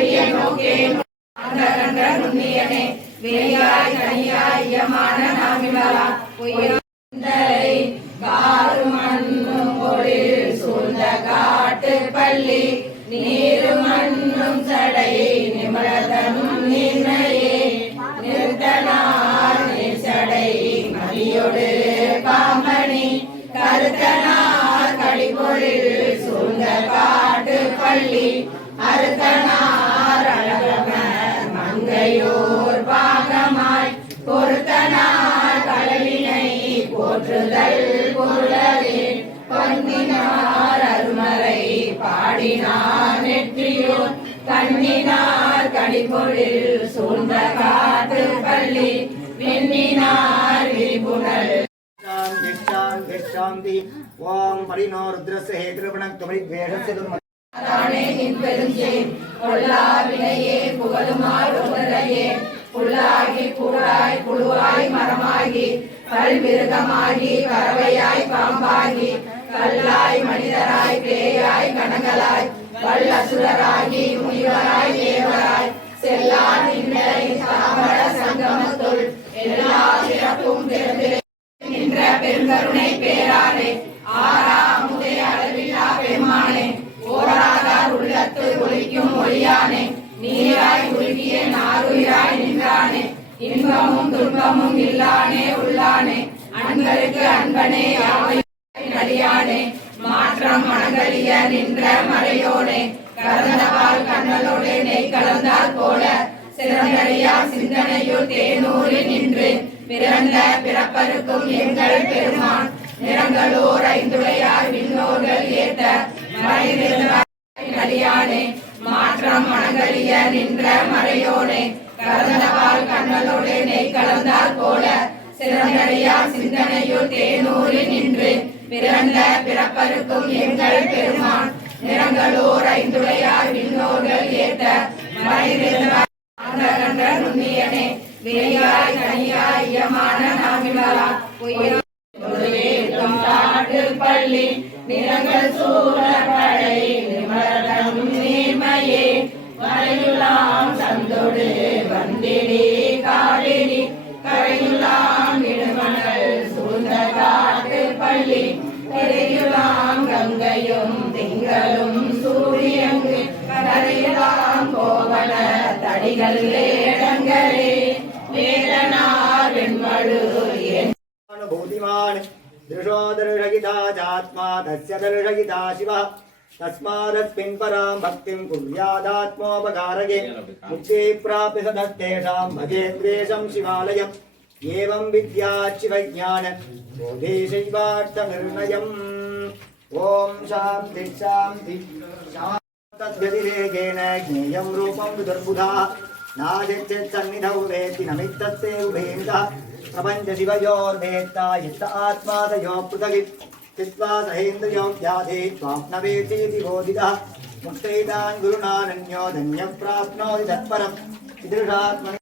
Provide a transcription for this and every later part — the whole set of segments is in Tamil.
அரிய நோக்கே அந்த கண்ட நுண்ணியனே வேயாய் கனியாய் யமான நாமிலா பொய்யாய் காரு மண்ணும் பொழில் சூழ்ந்த காட்டு பள்ளி நீரு மண்ணும் சடை நிமலதனும் நீர்மையே நிறுத்தனார் சடை மதியோடு பாம்பணி கருத்தனார் கடிபொழில் சூழ்ந்த காட்டு பள்ளி அறுத்தனார் அழகமர் மங்கையோர் பாகமாய் பொறுத்தனார் கலவினை போற்றுதல் பொருளவே பொன்னினார் அருமறை பாடினார் நெற்றியோர் கண்ணினார் கடிபொழில் சூழ்ந்த காட்டு பள்ளி வெண்ணினார் விரிபுணல் ஓம் பரிணோ ருத்ரஸ்ய ஹேத்ரபணக்துமரித்வேஷஸ்ய துர்மதானே நின்பெருஞ்சேன் கொல்லா வினையே புகழுமாய் ஒன்றரையே புல்லாகி கூடாய் புழுவாய் மரமாகி பல்மிருகமாகி பறவையாய் பாம்பாகி கல்லாய் மனிதராய் பேயாய் கணங்களாய் வல்லசுரராகி முனிவராய் தேவராய் செல்லா நின்ற தாமர சங்கமத்துள் எல்லா சிறப்பும் பெருந்திரை நின்ற பெருங்கருணை பேராரே ஆரா அமுதே அளவில்லா பெருமானே ஓராதார் உள்ளத்து ஒளிக்கும் ஒளியானே நீராய் உருகிய நாருயிராய் நின்றானே இன்பமும் துன்பமும் இல்லானே உள்ளானே அன்பருக்கு அன்பனே யாவை நடியானே மாற்றம் மனங்களிய நின்ற மறையோனே கலந்தவாள் கண்ணலோடு நெய் கலந்தால் போல சிறந்தடியா சிந்தனையுள் தேனூரில் நின்று பிறந்த பிறப்பருக்கும் எங்கள் பெருமான் நிறங்களோர் ஐந்துடையார் விண்ணோர்கள் ஏத்த நடியானே மாற்றம் மனங்களிய நின்ற மறையோனே கலந்தவாள் கண்ணலோடு நெய் கலந்தால் போல சிறந்தடியா சிந்தனையுள் தேனூரில் நின்று பிறந்த பிறப்பருக்கும் எங்கள் பெருமான் நிறங்களோர் ஐந்துடையார் விண்ணோர்கள் ஏத்த கண்ட நுண்ணியனே வேயாய் கனியாய் யமான நாமிலா காட்டு பள்ளி நிறங்கள் சூழப்படை நிமலதனும் நீர்மையே வரையுலாம் சந்தோடு வந்திடி காவிரி கரையுலாம் இடுமணல் சூழ்ந்த காட்டு பள்ளி கரையுலாம் கங்கையும் திங்களும் சூரியங்கு கரையுலாம் கோவல தடிகள் ஏடங்களே வேதனார் வெண்மழு திருஷோதர்ஷகிதா சாத்மா தஸ்ய தர்ஷகிதா சிவா தஸ்மாதஸ்மின் பராம் பக்திம் குர்யாதாத்மோபகாரகே முக்தி பிராப்ய சதத்தேஷாம் பஜேத்வேஷம் சிவாலயம் ஏவம் வித்யாச்சிவஜ்ஞான போதேஷைவார்த்த நிர்ணயம் ஓம் சாந்தி சாந்தி தத்யதிரேகேன ஜ்ஞேயம் ரூபம் விதுர்புதா நாஜெச்செத் சந்நிதௌ வேத்தி நமித்தத்தே உபேமிதா பிரபஞ்ச சிவயோர்வேத்தா யத்த ஆத்மாதயோ பృథగి சித்வா சஹேந்திரியோ வ்யாதே ஸ்வாப்னவேதீதி போதிதா முக்தைதான் குருநானன்யோ தன்யம் பிராப்னோதி தத்பரம் இதృஷாத்மனி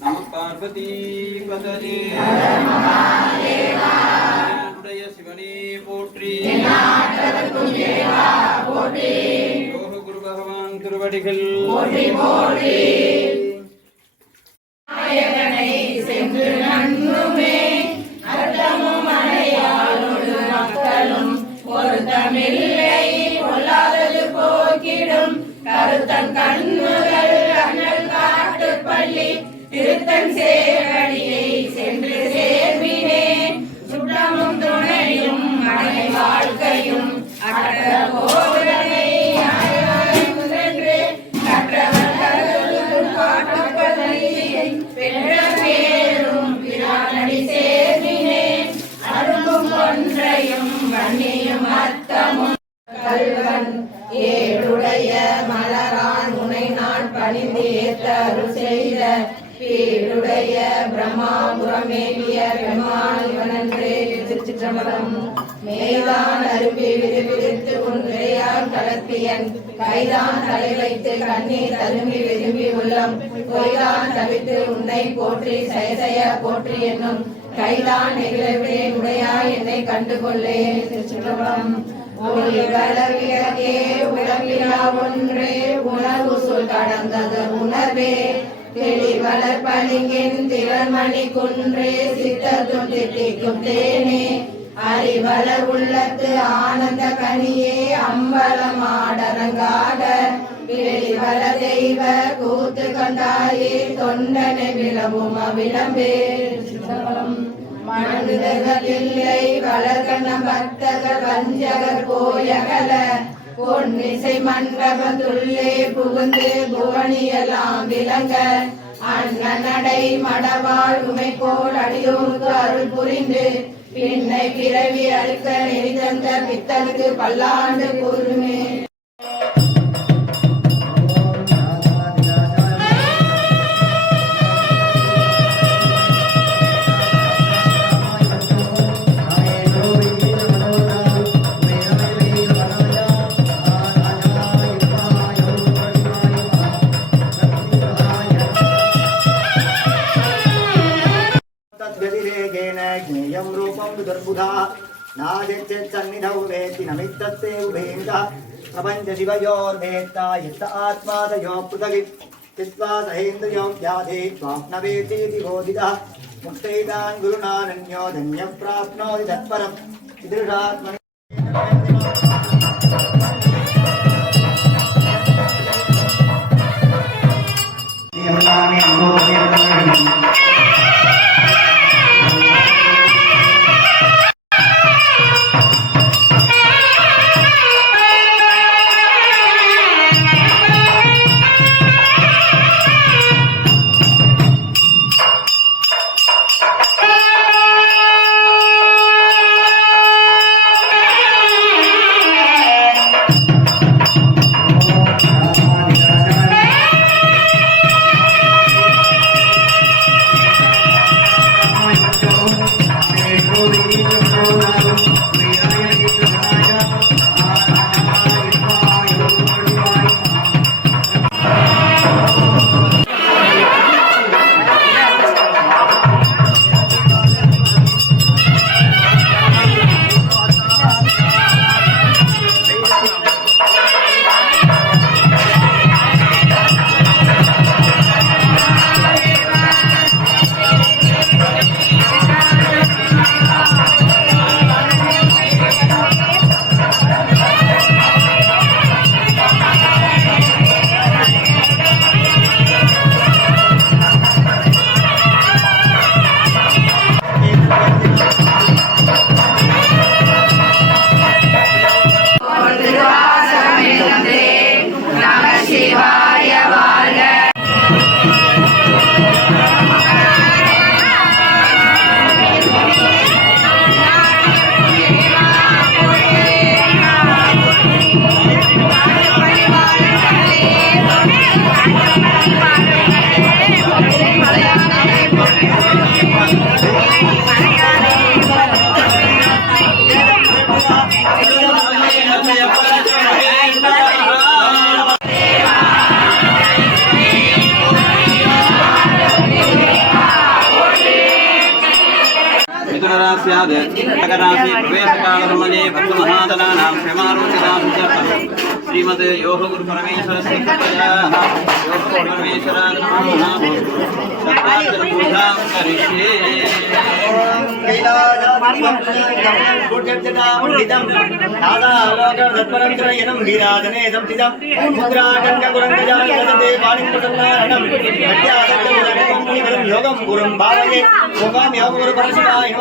நம பார்வதி பதனே உடைய சிவனே போற்றி குரு பகவான் திருவடிகள் போற்றி போற்றி நாயகனை சென்று நன்றுமே அர்த்தமும் அணையாளோடு மக்களும் பொருத்தமில்லை கொள்ளாதது போக்கிடும் கருத்தன் கண்ணுகள் அண்ணல் காட்டு பள்ளி திருத்தன் சேவடியை சென்று சேர்வினே சுற்றமும் துணையும் மனை வாழ்க்கையும் அற்ற போதனை கற்றவர்களும் காட்டுப்பதையை பெற்ற பேரும் பிரானடி சேர்வினே அரும்பும் ஒன்றையும் வன்னியும் அர்த்தமும் கல்வன் ஏழுடைய மலரான் உனை நான் பணிந்து ஏற்ற அருள் செய்த பீடுடைய பிரம்மாபுரமேவிய பெருமாள் இவனன்றே திருச்சிற்றம்பலம் மேதான் அரும்பி விரிவிரித்து உன்றையால் கலப்பியன் கைதான் தலை வைத்து கண்ணீர் தரும்பி விரும்பி உள்ளம் பொய்தான் தவித்து உன்னை போற்றி செயசெய போற்றி என்னும் கைதான் நெகிழவிடே உடையாய் என்னை கண்டுகொள்ளே திருச்சிற்றம்பலம் ஒளி வளவியகே உளவிலா ஒன்றே உணவு சொல் கடந்தது உணர்வே தெளிவளர் பளிங்கின் திறமணி குன்றே சித்தத்தும் தித்திக்கும் தேனே அறிவளர் உள்ளத்து ஆனந்த கனியே அம்பலமாடரங்காட வெளிவள தெய்வ கூத்து கண்டாயே தொண்டனை விளம்பும் அவிளம்பே மனிதர்களில்லை வளர்கண பக்தகர் வஞ்சகர் போயகல பொன்னிசை மண்டபத்துள்ளே புகுந்து புவனியெல்லாம் விளங்க அண்ணனடை மடவாள் உமைக்கோள் அடியோருக்கு அருள் புரிந்து பின்னை பிறவி அறுக்க நெறிதந்த பித்தனுக்கு பல்லாண்டு கூறுமே. ज्ञेयं रूपं दुर्बुधा नादित्यन्निधौ वेत्ति नमित्तस्ते उभेमितः प्रपञ्च शिवयोर्वेत्ता यत्त आत्मा तयो पृथगि चित्वा सहेन्द्रियो व्याधे स्वाप्नवेतीति बोधितः मुक्तैतान् गुरुणानन्यो धन्यं प्राप्नोति तत्परम् ईदृशात्मनि श्रीमते योग गुरु परमेश्वर योगम गुरुं भावये योगम योग गुरु परमेश्वराय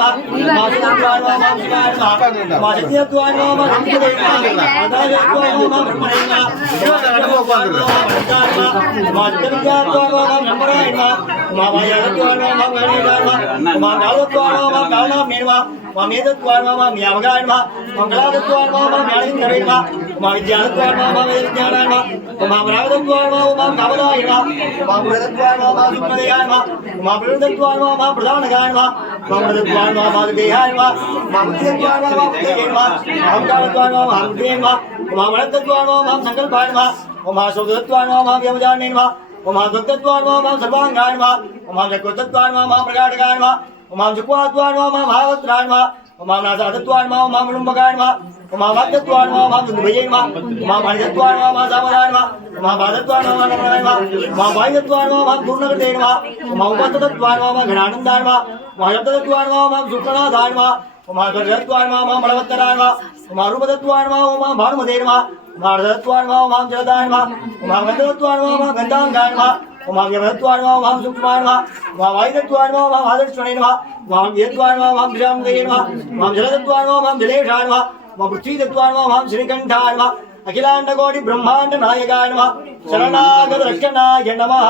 उमा वाद्यत्वान् वा मा दुर्भयेन वा उमा माणिकत्वान् वा मा सावधान वा उमा बाधत्वान् वा नमनाय वा उमा वायुत्वान् वा मा पूर्णकृतेन वा उमा उपतत्वान् वा मा घनानन्दान् वा उमा शब्दत्वान् वा मा सुखनादान् वा उमा गर्जत्वान् वा मा बलवत्तरान् वा उमा रूपतत्वान् वा मा भानुमतेन वा उमा रजत्वान् वा मा जलदान् वा उमा गन्धत्वान् वा मा गन्धाङ्गान् वा उमा व्यवहत्वान् वा मा सुक्ष्मान् वा उमा वायुतत्वान् वा मा भादर्शनेन वा उमा व्यत्वान् वा मा विषामदेन वा उमा जलतत्वान् वा मा जलेशान् वा उमा पृथ्वीतत्वान् वा मा श्रीकण्ठान् वा अखिलाण्डकोटि ब्रह्माण्ड नायकाय नमः शरणागत रक्षणाय नमः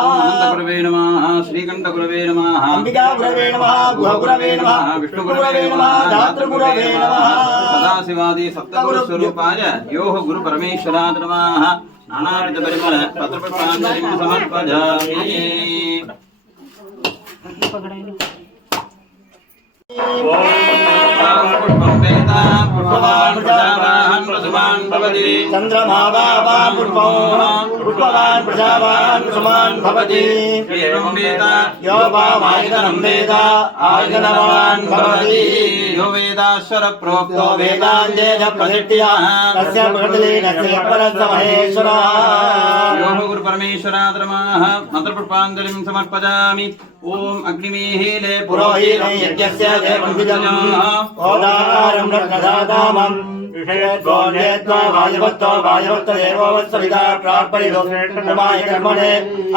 गुरवे नमः श्रीकण्ठ गुरवे नमः अंबिका गुरवे नमः गुह गुरवे नमः विष्णु गुरवे नमः धात्र गुरवे नमः सदाशिवादि सप्तगुरु स्वरूपाय योः गुरु परमेश्वराय नमः नानाविध परिमल पत्रपुष्पाञ्जलिं समर्पयामि पुष्पं वेदा पुष्पवान् प्रजावान् प्रसुमान् भवति चन्द्रमा वा पुष्पवान् प्रजावान् प्रसुमान् भवति एवं वेदा यो वायुधनं वेद आयुधनवान् भवति यो वेदाश्वर प्रोक्तो वेदान्तेन प्रतिष्ठिया तस्य प्रकृतिलीनस्य परस्य महेश्वरः योः गुरु परमेश्वराय नमः मंत्रपुष्पाञ्जलिं समर्पयामि ओम अग्निमीहिले पुरोहितं यज्ञस्य देवं ओदारं रत्नदातामं विषयद्वोन्यत्वा वायुवत्तो वत्सविदा प्रार्पयितो कर्माय कर्मणे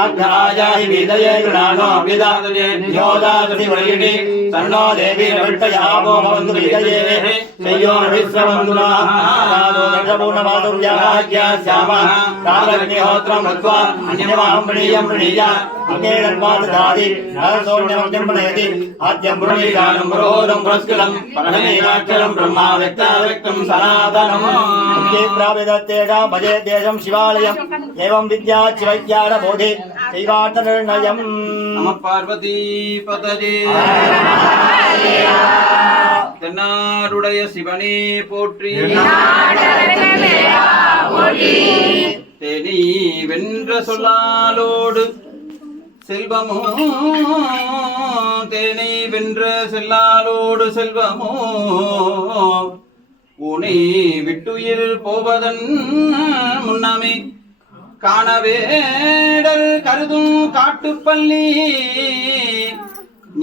अग्नायाहि विदये गृणानो विदादये योदादति वरिणि तन्नो देवी रविट्टयामो भवन्तु विदये श्रेयो विश्ववन्दुना नादो दशपूर्णमातुर्याज्ञास्यामः कालग्निहोत्रं कृत्वा अन्यमाहं प्रणीया अग्नेरन्वादधाति नरसोऽन्यमग्निं प्रणयति आद्यं प्रणीयानं पुरोहोदं पुरस्कृतं परमेवाक्षरं ब्रह्मा व्यक्ताव्यक्तं सनातनम् मुख्ये प्रावेदत्तेषां भजे देशं शिवालयम् एवं विद्या शिवज्ञानबोधे चैवार्थनिर्णयम् नमः पार्वती पतये தென்னாடுடைய சிவனே போற்றி தேனி வென்ற சொல்லாலோடு செல்வமோ தேனை வென்ற செல்லாலோடு செல்வமோ உனை விட்டுயிர் போவதன் முன்னமே காணவேடல் கருதும் காட்டுப்பள்ளி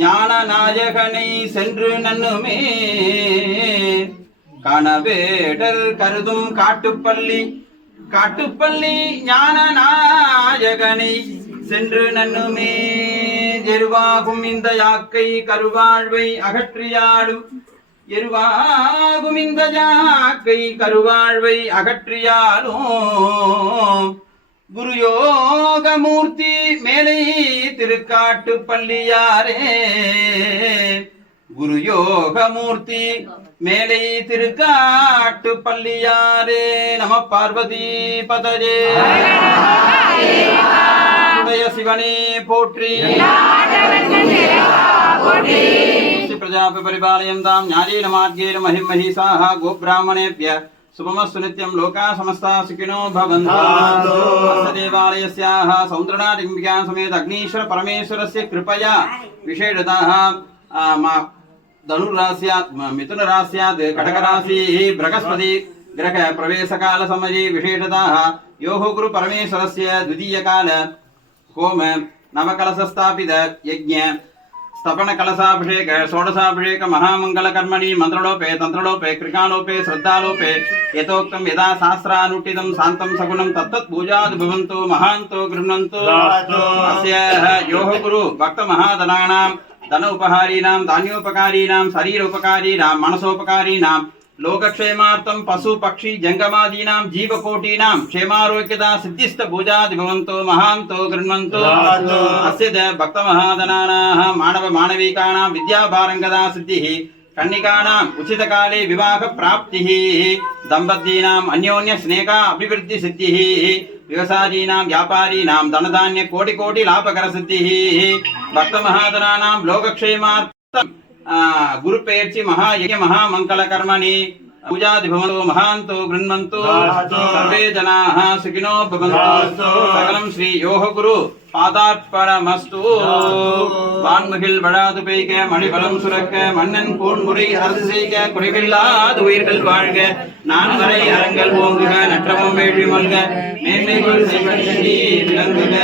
ஞான நாயகனை சென்று நன்னுமே காணவேடல் கருதும் காட்டுப்பள்ளி ஞான நாயகனை சென்று நன்னுமே எருவாகும் இந்த யாக்கை கருவாழ்வை அகற்றியாடும் எருவாகும் இந்த யாக்கை கருவாழ்வை அகற்றியாலும் குரு யோகமூர்த்தி மேலை திருக்காட்டு பள்ளியாரே குரு யோகமூர்த்தி மேலை திருக்காட்டு பள்ளியாரே நம பார்வதி பதஜே சிவனே போற்றி प्रजापति परिपालयन्तां न्यायेन मार्गेण महिं महिषाः गोब्राह्मणेभ्यः शुभमस्तु नित्यं लोकाः समस्ताः सुखिनो भवन्तु अस्य देवालयस्याः सौन्द्रनादिम्बिकां समेत अग्नीश्वर परमेश्वरस्य कृपया विशेषतः धनुरास्यात् मिथुनरास्यात् कटकराशिः बृहस्पति ग्रह प्रवेशकालसमये विशेषतः योः गुरु परमेश्वरस्य द्वितीयकाल होम नवकलशस्थापित यज्ञ स्तपन कलशाभिषेक षोडशाभिषेक महामंगल कर्मणि मंत्रलोपे तंत्रलोपे कृकालोपे श्रद्धालोपे यथोक्तं यदा शास्त्रानुष्ठितं शान्तं सगुणं तत्तत् पूजादि भवन्तु महान्तो गृह्णन्तु अस्य योः गुरु भक्त महाधनानां धन उपहारीणां धान्योपकारीणां शरीर उपकारीणां मनसोपकारीणां लोकक्षेमार्थं पशु पक्षी जंगमादीनां जीवकोटीनां क्षेमारोग्यता सिद्धिस्त पूजादि भवन्तो महान्तो गृह्णन्तु अस्य भक्त महाधनानां मानव मानविकानां विद्याभारङ्गदा सिद्धिः कन्निकानाम् उचितकाले विवाह प्राप्तिः दम्पतीनाम् अन्योन्य स्नेहा अभिवृद्धि सिद्धिः व्यवसायीनां व्यापारीनां धनधान्य कोटि कोटि लाभकर सिद्धिः भक्त महाधनानां लोकक्षेमार्थं गुरुपेर्चि महायज्ञ महामंगल कर्मणि पूजादि भवन्तु महान्तो गृह्णन्तु सर्वे जनाः सुखिनो भवन्तु सकलं श्री योः गुरु पादार्पणमस्तु வான்முகில் வடாது பெய்க மணிபலம் சுரக்க மன்னன் பூன்முறை அரசு செய்க குறைவில்லாத உயிர்கள் வாழ்க நான்மறை அரங்கள் ஓங்குக நற்றமும் வேள்வி மல்க மேன்மைகள் செய்வடி விளங்குக